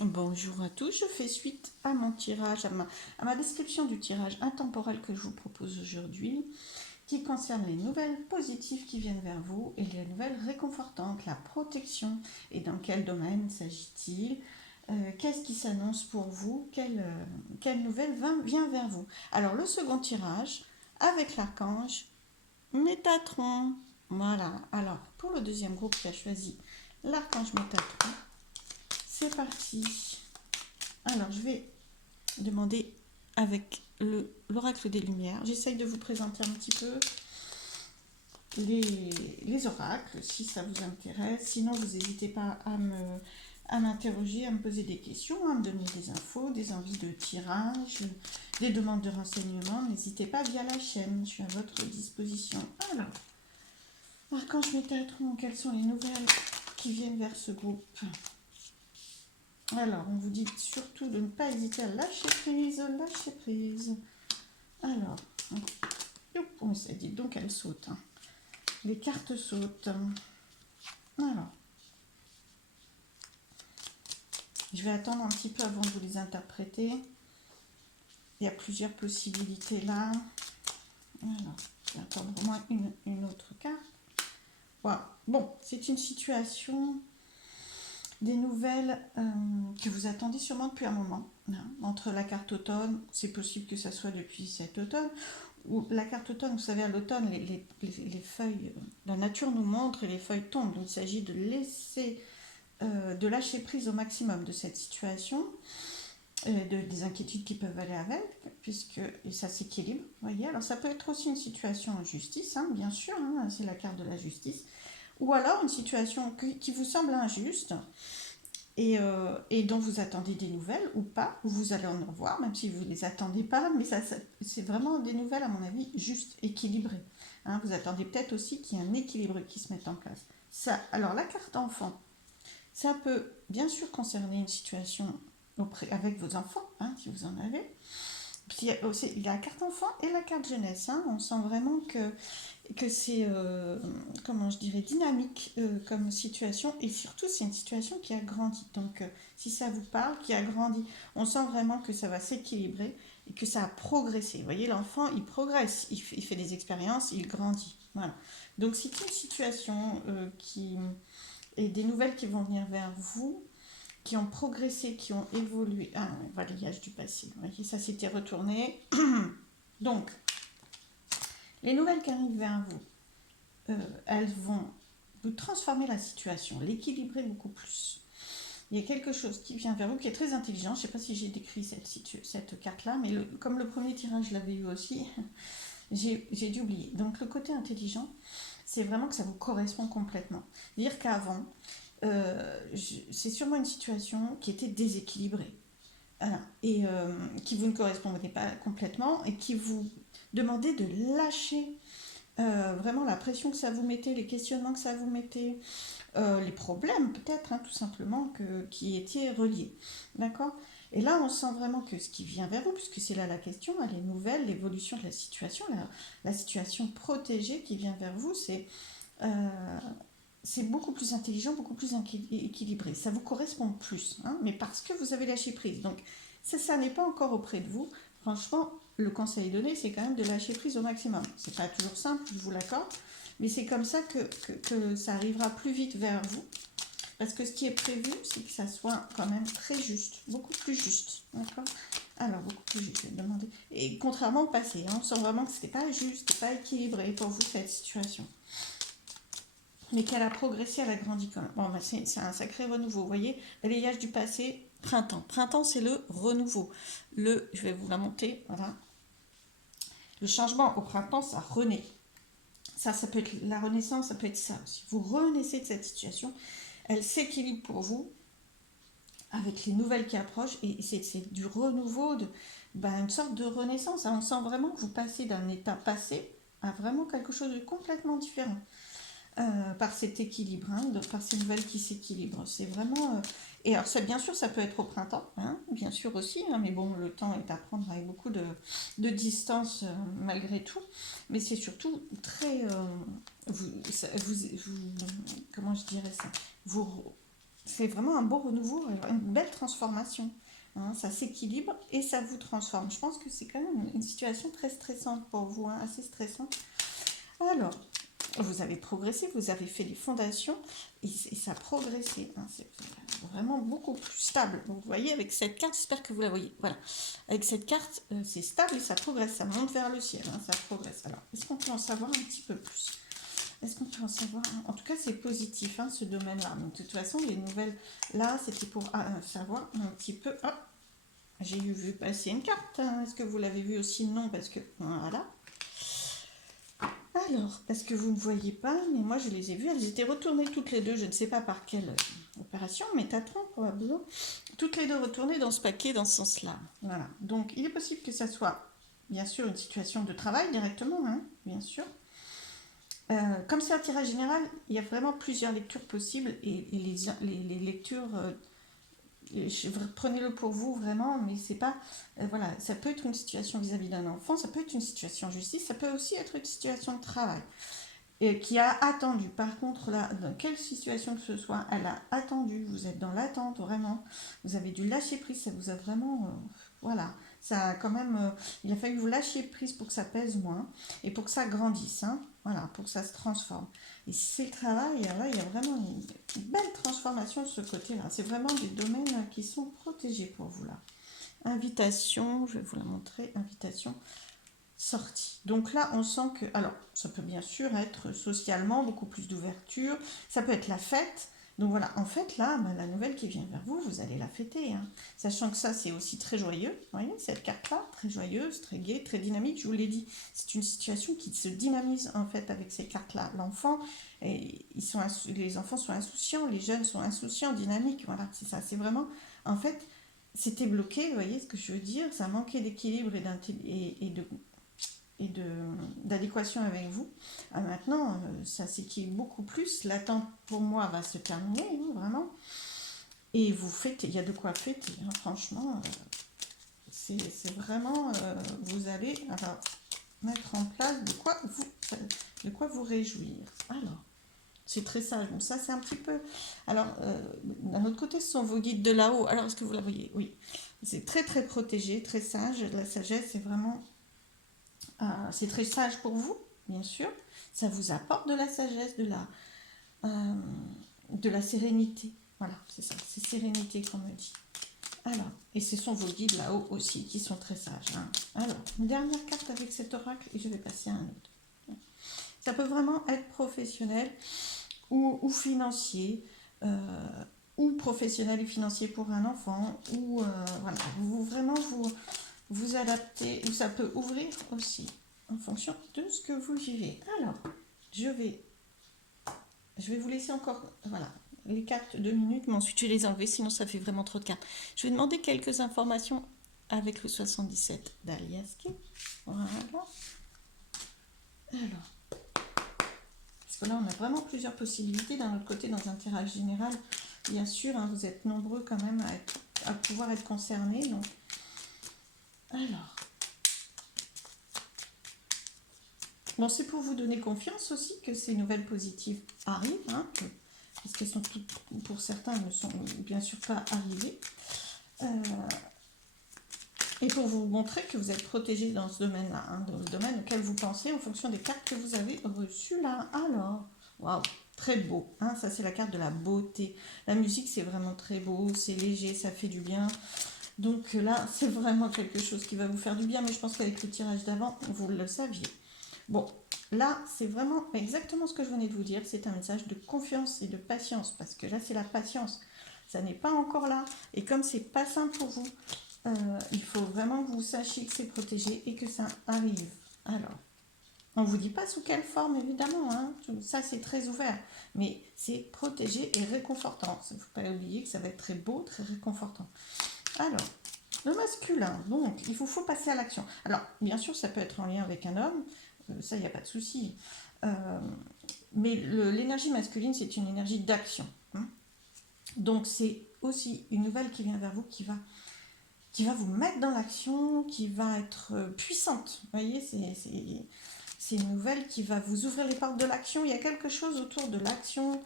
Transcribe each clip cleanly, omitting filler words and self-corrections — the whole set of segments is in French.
Bonjour à tous, je fais suite à mon tirage, à ma description du tirage intemporel que je vous propose aujourd'hui, qui concerne les nouvelles positives qui viennent vers vous et les nouvelles réconfortantes, la protection. Et dans quel domaine s'agit-il? Qu'est-ce qui s'annonce pour vous? Quelle nouvelle vient vers vous? Alors le second tirage, avec l'archange Métatron. Voilà, alors pour le deuxième groupe qui a choisi l'archange Métatron, c'est parti. Alors, je vais demander avec l'oracle des Lumières. J'essaye de vous présenter un petit peu les oracles, si ça vous intéresse. Sinon, vous n'hésitez pas à m'interroger, à me poser des questions, à me donner des infos, des envies de tirage, des demandes de renseignements. N'hésitez pas via la chaîne, je suis à votre disposition. Alors, archange Métatron, quelles sont les nouvelles qui viennent vers ce groupe? Alors, on vous dit surtout de ne pas hésiter à lâcher prise, lâcher prise. Alors, oh, ça dit donc elle saute. Hein. Les cartes sautent. Alors, je vais attendre un petit peu avant de vous les interpréter. Il y a plusieurs possibilités là. Alors, je vais attendre au moins une autre carte. Voilà. Bon, c'est une situation, des nouvelles que vous attendez sûrement depuis un moment. Hein. Entre la carte automne, c'est possible que ça soit depuis cet automne, ou la carte automne, vous savez, à l'automne, les feuilles, la nature nous montre et les feuilles tombent. Donc il s'agit de de lâcher prise au maximum de cette situation, des inquiétudes qui peuvent aller avec, et ça s'équilibre, voyez. Alors ça peut être aussi une situation en justice, hein, bien sûr, hein, c'est la carte de la justice, ou alors une situation qui vous semble injuste, et dont vous attendez des nouvelles ou pas, ou vous allez en revoir, même si vous ne les attendez pas, mais c'est vraiment des nouvelles, à mon avis, juste équilibrées. Hein, vous attendez peut-être aussi qu'il y ait un équilibre qui se mette en place. Ça, alors la carte enfant, ça peut bien sûr concerner une situation avec vos enfants, hein, si vous en avez. Puis il y a la carte enfant et la carte jeunesse. Hein, on sent vraiment que c'est, comment je dirais, dynamique comme situation, et surtout c'est une situation qui a grandi. Donc si ça vous parle, qui a grandi, on sent vraiment que ça va s'équilibrer et que ça a progressé. Vous voyez, l'enfant, il progresse, il fait des expériences, il grandit. Voilà. Donc c'est une situation et des nouvelles qui vont venir vers vous, qui ont progressé, qui ont évolué. Ah, balayage du passé. Vous voyez, ça s'était retourné. Donc, les nouvelles qui arrivent vers vous, elles vont vous transformer la situation, l'équilibrer beaucoup plus. Il y a quelque chose qui vient vers vous qui est très intelligent. Je ne sais pas si j'ai décrit cette carte-là, mais comme le premier tirage, je l'avais eu aussi, j'ai dû oublier. Donc le côté intelligent, c'est vraiment que ça vous correspond complètement. Dire qu'avant, c'est sûrement une situation qui était déséquilibrée. Voilà. Et qui vous ne correspondait pas complètement et qui vous demandait de lâcher vraiment la pression que ça vous mettait, les questionnements que ça vous mettait, les problèmes peut-être, hein, tout simplement, qui étaient reliés. D'accord? Et là, on sent vraiment que ce qui vient vers vous, puisque c'est là la question, hein, les nouvelles, l'évolution de la situation, la situation protégée qui vient vers vous, c'est beaucoup plus intelligent, beaucoup plus équilibré. Ça vous correspond plus, hein, mais parce que vous avez lâché prise. Donc, ça n'est pas encore auprès de vous. Franchement, le conseil donné, c'est quand même de lâcher prise au maximum. C'est pas toujours simple, je vous l'accorde, mais c'est comme ça que ça arrivera plus vite vers vous. Parce que ce qui est prévu, c'est que ça soit quand même très juste, beaucoup plus juste. D'accord? Alors, beaucoup plus juste, je vais demander. Et contrairement au passé, hein, on sent vraiment que ce n'était pas juste, pas équilibré pour vous cette situation. Mais qu'elle a progressé, elle a grandi quand même. Bon, bah c'est un sacré renouveau. Vous voyez, balayage du passé, printemps. Printemps, c'est le renouveau. Je vais vous la monter, voilà. Le changement au printemps, ça renaît. Ça peut être la renaissance, ça peut être ça aussi. Vous renaissez de cette situation, elle s'équilibre pour vous avec les nouvelles qui approchent, et c'est du renouveau, une sorte de renaissance. On sent vraiment que vous passez d'un état passé à vraiment quelque chose de complètement différent. Par cet équilibre, hein, par ces nouvelles qui s'équilibrent. C'est vraiment... et alors, ça, bien sûr, ça peut être au printemps, hein, bien sûr aussi, hein, mais bon, le temps est à prendre avec beaucoup de distance malgré tout. Mais c'est surtout très... comment je dirais ça, c'est vraiment un beau renouveau, une belle transformation. Hein, ça s'équilibre et ça vous transforme. Je pense que c'est quand même une situation très stressante pour vous, hein, assez stressante. Alors, vous avez progressé, vous avez fait les fondations et ça a progressé. Hein, c'est vraiment beaucoup plus stable. Vous voyez avec cette carte, j'espère que vous la voyez. Voilà, avec cette carte, c'est stable et ça progresse, ça monte vers le ciel, hein, ça progresse. Alors, est-ce qu'on peut en savoir un petit peu plus? Est-ce qu'on peut en savoir? En tout cas, c'est positif, hein, ce domaine-là. Donc, de toute façon, les nouvelles, là, c'était pour savoir un petit peu. Hop, j'ai vu passer une carte. Hein. Est-ce que vous l'avez vu aussi? Non, parce que, voilà. Alors, parce que vous ne voyez pas, mais moi, je les ai vues. Elles étaient retournées toutes les deux. Je ne sais pas par quelle opération, Métatron, probablement. Toutes les deux retournées dans ce paquet, dans ce sens-là. Voilà. Donc, il est possible que ça soit, bien sûr, une situation de travail directement, hein, bien sûr. Comme c'est un tirage général, il y a vraiment plusieurs lectures possibles et les lectures, prenez-le pour vous vraiment, mais c'est pas, voilà, ça peut être une situation vis-à-vis d'un enfant, ça peut être une situation en justice, ça peut aussi être une situation de travail et qui a attendu. Par contre, là, dans quelle situation que ce soit, elle a attendu, vous êtes dans l'attente vraiment, vous avez dû lâcher prise, ça vous a vraiment, voilà, ça a quand même, il a fallu que vous lâchiez prise pour que ça pèse moins et pour que ça grandisse, hein, voilà, pour que ça se transforme. Et si c'est le travail, là, il y a vraiment une belle transformation de ce côté-là. C'est vraiment des domaines qui sont protégés pour vous là. Invitation, je vais vous la montrer, invitation sortie. Donc là, on sent que, alors, ça peut bien sûr être socialement beaucoup plus d'ouverture, ça peut être la fête. Donc voilà, en fait, là, la nouvelle qui vient vers vous, vous allez la fêter. Hein. Sachant que ça, c'est aussi très joyeux. Vous voyez, cette carte-là, très joyeuse, très gaie, très dynamique. Je vous l'ai dit, c'est une situation qui se dynamise, en fait, avec ces cartes-là. L'enfant, les enfants sont insouciants, les jeunes sont insouciants, dynamiques. Voilà, c'est ça. C'est vraiment, en fait, c'était bloqué, vous voyez ce que je veux dire? Ça manquait d'équilibre et d'adéquation avec vous. Maintenant, ça s'équilibre beaucoup plus. L'attente pour moi va se terminer, hein, vraiment. Et vous fêtez, il y a de quoi fêter, hein, franchement. C'est vraiment, vous allez alors, mettre en place de quoi vous réjouir. Alors, c'est très sage. Bon, ça, c'est un petit peu. Alors, d'un autre côté, ce sont vos guides de là-haut. Alors, est-ce que vous la voyez? Oui. C'est très, très protégé, très sage. La sagesse, c'est vraiment. C'est très sage pour vous, bien sûr. Ça vous apporte de la sagesse, de la sérénité. Voilà, c'est ça. C'est sérénité qu'on me dit. Alors, et ce sont vos guides là-haut aussi qui sont très sages. Hein. Alors, une dernière carte avec cet oracle et je vais passer à un autre. Ça peut vraiment être professionnel ou financier, ou professionnel et financier pour un enfant, ou voilà, vous adaptez, ou ça peut ouvrir aussi en fonction de ce que vous vivez. Alors, je vais vous laisser encore, voilà, les cartes 2 minutes, mais ensuite je vais les enlever, sinon ça fait vraiment trop de cartes. Je vais demander quelques informations avec le 77 d'Aliaski. Voilà. Alors, parce que là on a vraiment plusieurs possibilités. D'un autre côté, dans un tirage général, bien sûr, hein, vous êtes nombreux quand même à pouvoir être concernés. Donc, alors, bon, c'est pour vous donner confiance aussi que ces nouvelles positives arrivent, hein, parce qu'elles sont toutes, pour certains, elles ne sont bien sûr pas arrivées. Et pour vous montrer que vous êtes protégé dans ce domaine-là, hein, dans le domaine auquel vous pensez en fonction des cartes que vous avez reçues là. Alors, waouh, très beau. Hein, ça, c'est la carte de la beauté. La musique, c'est vraiment très beau, c'est léger, ça fait du bien. Donc là, c'est vraiment quelque chose qui va vous faire du bien, mais je pense qu'avec le tirage d'avant, vous le saviez. Bon, là, c'est vraiment exactement ce que je venais de vous dire. C'est un message de confiance et de patience, parce que là, c'est la patience. Ça n'est pas encore là. Et comme c'est pas simple pour vous, il faut vraiment que vous sachiez que c'est protégé et que ça arrive. Alors, on ne vous dit pas sous quelle forme, évidemment. Hein. Ça, c'est très ouvert. Mais c'est protégé et réconfortant. Il ne faut pas oublier que ça va être très beau, très réconfortant. Alors, le masculin. Donc, il vous faut passer à l'action. Alors, bien sûr, ça peut être en lien avec un homme. Ça, il n'y a pas de souci. Mais l'énergie masculine, c'est une énergie d'action. Hein. Donc, c'est aussi une nouvelle qui vient vers vous qui va vous mettre dans l'action, qui va être puissante. Vous voyez, c'est une nouvelle qui va vous ouvrir les portes de l'action. Il y a quelque chose autour de l'action,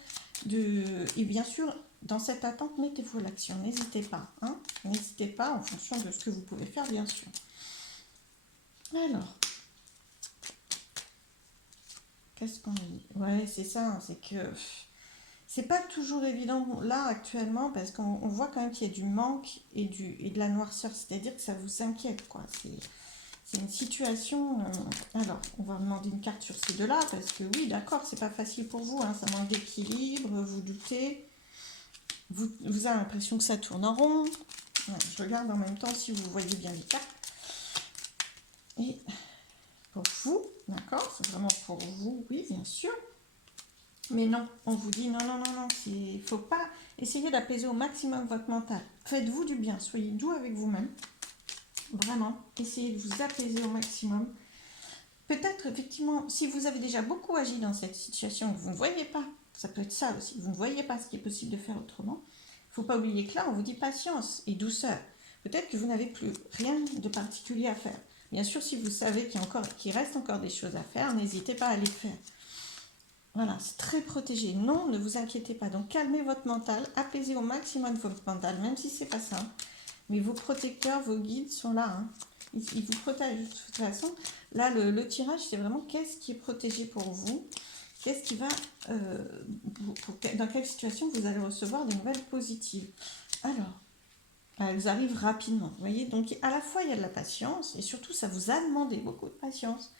et bien sûr, dans cette attente, mettez-vous à l'action, n'hésitez pas. Hein, n'hésitez pas en fonction de ce que vous pouvez faire, bien sûr. Alors, qu'est-ce qu'on dit? Ouais, c'est ça, hein, c'est que c'est pas toujours évident là actuellement parce qu'on voit quand même qu'il y a du manque et de la noirceur, c'est-à-dire que ça vous inquiète, quoi. C'est une situation. Alors, on va demander une carte sur ces deux-là parce que oui, d'accord, c'est pas facile pour vous, hein, ça manque d'équilibre, vous doutez, vous avez l'impression que ça tourne en rond. Ouais, je regarde en même temps si vous voyez bien les cartes. Et pour vous, d'accord, c'est vraiment pour vous, oui, bien sûr. Mais non, on vous dit non, non, non, non, il ne faut pas essayer d'apaiser au maximum votre mental. Faites-vous du bien, soyez doux avec vous-même. Vraiment, essayez de vous apaiser au maximum. Peut-être, effectivement, si vous avez déjà beaucoup agi dans cette situation, que vous ne voyez pas, ça peut être ça aussi, vous ne voyez pas ce qui est possible de faire autrement, il ne faut pas oublier que là, on vous dit patience et douceur. Peut-être que vous n'avez plus rien de particulier à faire. Bien sûr, si vous savez qu'il reste encore des choses à faire, n'hésitez pas à les faire. Voilà, c'est très protégé. Non, ne vous inquiétez pas. Donc, calmez votre mental, apaisez au maximum votre mental, même si c'est pas simple. Mais vos protecteurs, vos guides sont là. Hein. Ils vous protègent de toute façon. Là, le tirage, c'est vraiment qu'est-ce qui est protégé pour vous. Qu'est-ce qui va... dans quelle situation vous allez recevoir des nouvelles positives. Alors, elles arrivent rapidement. Vous voyez, donc à la fois, il y a de la patience et surtout, ça vous a demandé beaucoup de patience.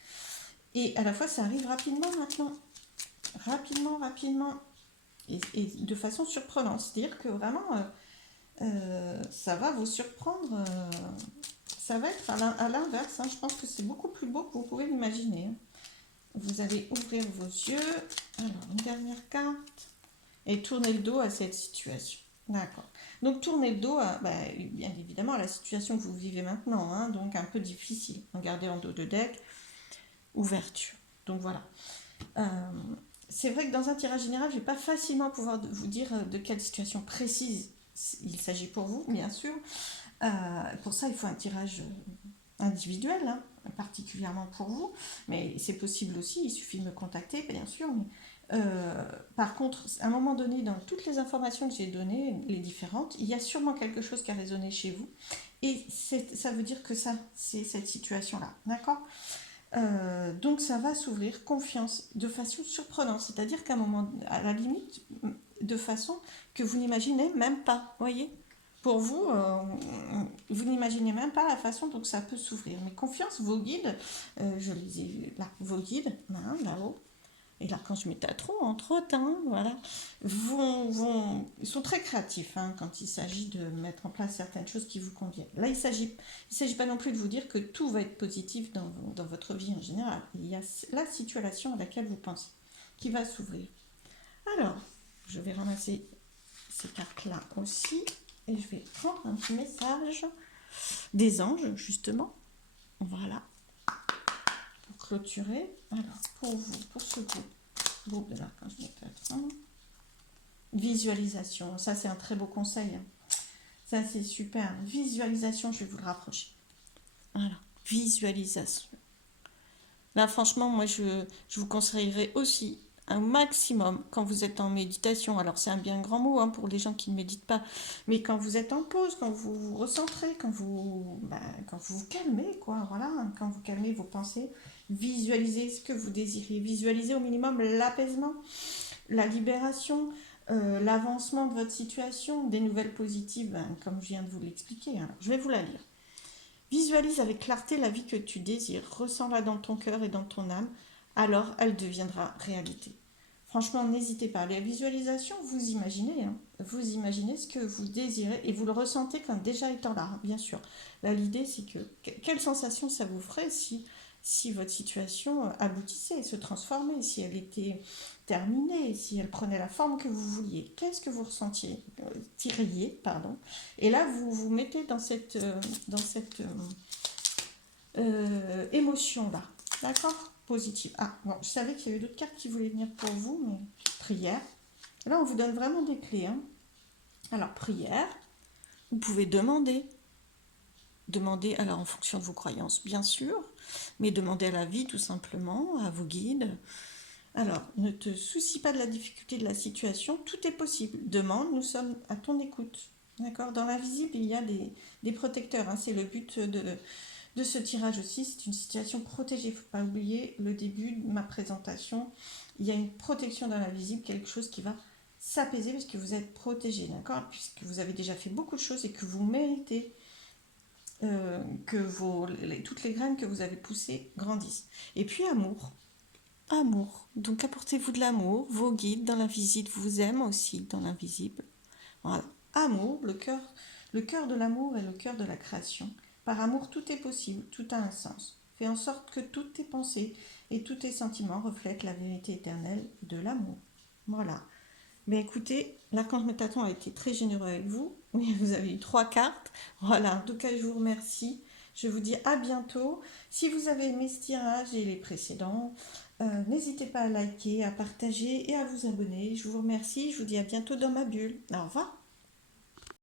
Et à la fois, ça arrive rapidement maintenant. Rapidement et de façon surprenante. C'est-à-dire que vraiment, ça va vous surprendre. Ça va être à l'inverse. Hein. Je pense que c'est beaucoup plus beau que vous pouvez l'imaginer. Hein. Vous allez ouvrir vos yeux. Alors, une dernière carte. Et tournez le dos à cette situation. D'accord. Donc, tournez le dos, bien évidemment, à la situation que vous vivez maintenant. Hein, donc, un peu difficile. Regardez en dos de deck. Ouverture. Donc, voilà. C'est vrai que dans un tirage général, je ne vais pas facilement pouvoir vous dire de quelle situation précise il s'agit pour vous, bien sûr. Pour ça, il faut un tirage individuel, hein, particulièrement pour vous. Mais c'est possible aussi, il suffit de me contacter, bien sûr. Mais, par contre, à un moment donné, dans toutes les informations que j'ai données, les différentes, il y a sûrement quelque chose qui a résonné chez vous. Et ça veut dire que ça, c'est cette situation-là. D'accord ? Donc ça va s'ouvrir, confiance, de façon surprenante, c'est-à-dire qu'à un moment, à la limite, de façon que vous n'imaginez même pas, voyez. Pour vous, vous n'imaginez même pas la façon dont ça peut s'ouvrir. Mais confiance, vos guides, je les ai là, vos guides, là-haut, et l'archange Métatron, entre autres, hein, voilà, ils sont très créatifs hein, quand il s'agit de mettre en place certaines choses qui vous conviennent. Là, il ne s'agit pas non plus de vous dire que tout va être positif dans votre vie en général. Il y a la situation à laquelle vous pensez qui va s'ouvrir. Alors, je vais ramasser ces cartes-là aussi et je vais prendre un petit message des anges, justement. Voilà. Pour clôturer. Alors, pour vous, pour ce groupe de l'archange Métatron. Visualisation, ça c'est un très beau conseil. Hein. Ça c'est super. Visualisation, je vais vous le rapprocher. Voilà, visualisation. Là franchement, moi je vous conseillerais aussi un maximum quand vous êtes en méditation. Alors c'est un bien grand mot hein, pour les gens qui ne méditent pas, mais quand vous êtes en pause, quand vous vous recentrez, quand vous vous calmez, quoi, voilà, quand vous calmez vos pensées, visualisez ce que vous désirez, visualisez au minimum l'apaisement, la libération, l'avancement de votre situation, des nouvelles positives, comme je viens de vous l'expliquer. Alors, je vais vous la lire. Visualise avec clarté la vie que tu désires, ressens-la dans ton cœur et dans ton âme, alors elle deviendra réalité. Franchement, n'hésitez pas. La visualisation, vous imaginez, hein, vous imaginez ce que vous désirez et vous le ressentez comme déjà étant là, hein, bien sûr. Là, l'idée, c'est que quelle sensation ça vous ferait si votre situation aboutissait, se transformait, si elle était terminée, si elle prenait la forme que vous vouliez. Qu'est-ce que vous ressentiez tiriez, pardon. Et là, vous vous mettez dans cette émotion-là. D'accord ? Positive. Ah, bon, je savais qu'il y avait d'autres cartes qui voulaient venir pour vous, mais prière. Là, on vous donne vraiment des clés. Hein. Alors, prière, vous pouvez demander. Demandez, alors en fonction de vos croyances, bien sûr, mais demandez à la vie tout simplement, à vos guides, Alors, ne te soucie pas de la difficulté de la situation, tout est possible. Demande, nous sommes à ton écoute. D'accord? Dans l'invisible, il y a des protecteurs, hein. C'est le but de ce tirage aussi. C'est une situation protégée. Il ne faut pas oublier le début de ma présentation. Il y a une protection dans l'invisible, quelque chose qui va s'apaiser parce que vous êtes protégé, d'accord? Puisque vous avez déjà fait beaucoup de choses et que vous méritez que toutes les graines que vous avez poussées grandissent. Et puis amour. Amour. Donc apportez-vous de l'amour. Vos guides dans l'invisible vous aiment aussi dans l'invisible. Voilà. Amour, le cœur de l'amour est le cœur de la création. Par amour, tout est possible, tout a un sens. Fais en sorte que toutes tes pensées et tous tes sentiments reflètent la vérité éternelle de l'amour. Voilà. Mais écoutez, l'archange Métatron a été très généreux avec vous. Oui, vous avez eu 3 cartes. Voilà, en tout cas, je vous remercie. Je vous dis à bientôt. Si vous avez aimé ce tirage et les précédents, n'hésitez pas à liker, à partager et à vous abonner. Je vous remercie. Je vous dis à bientôt dans ma bulle. Au revoir.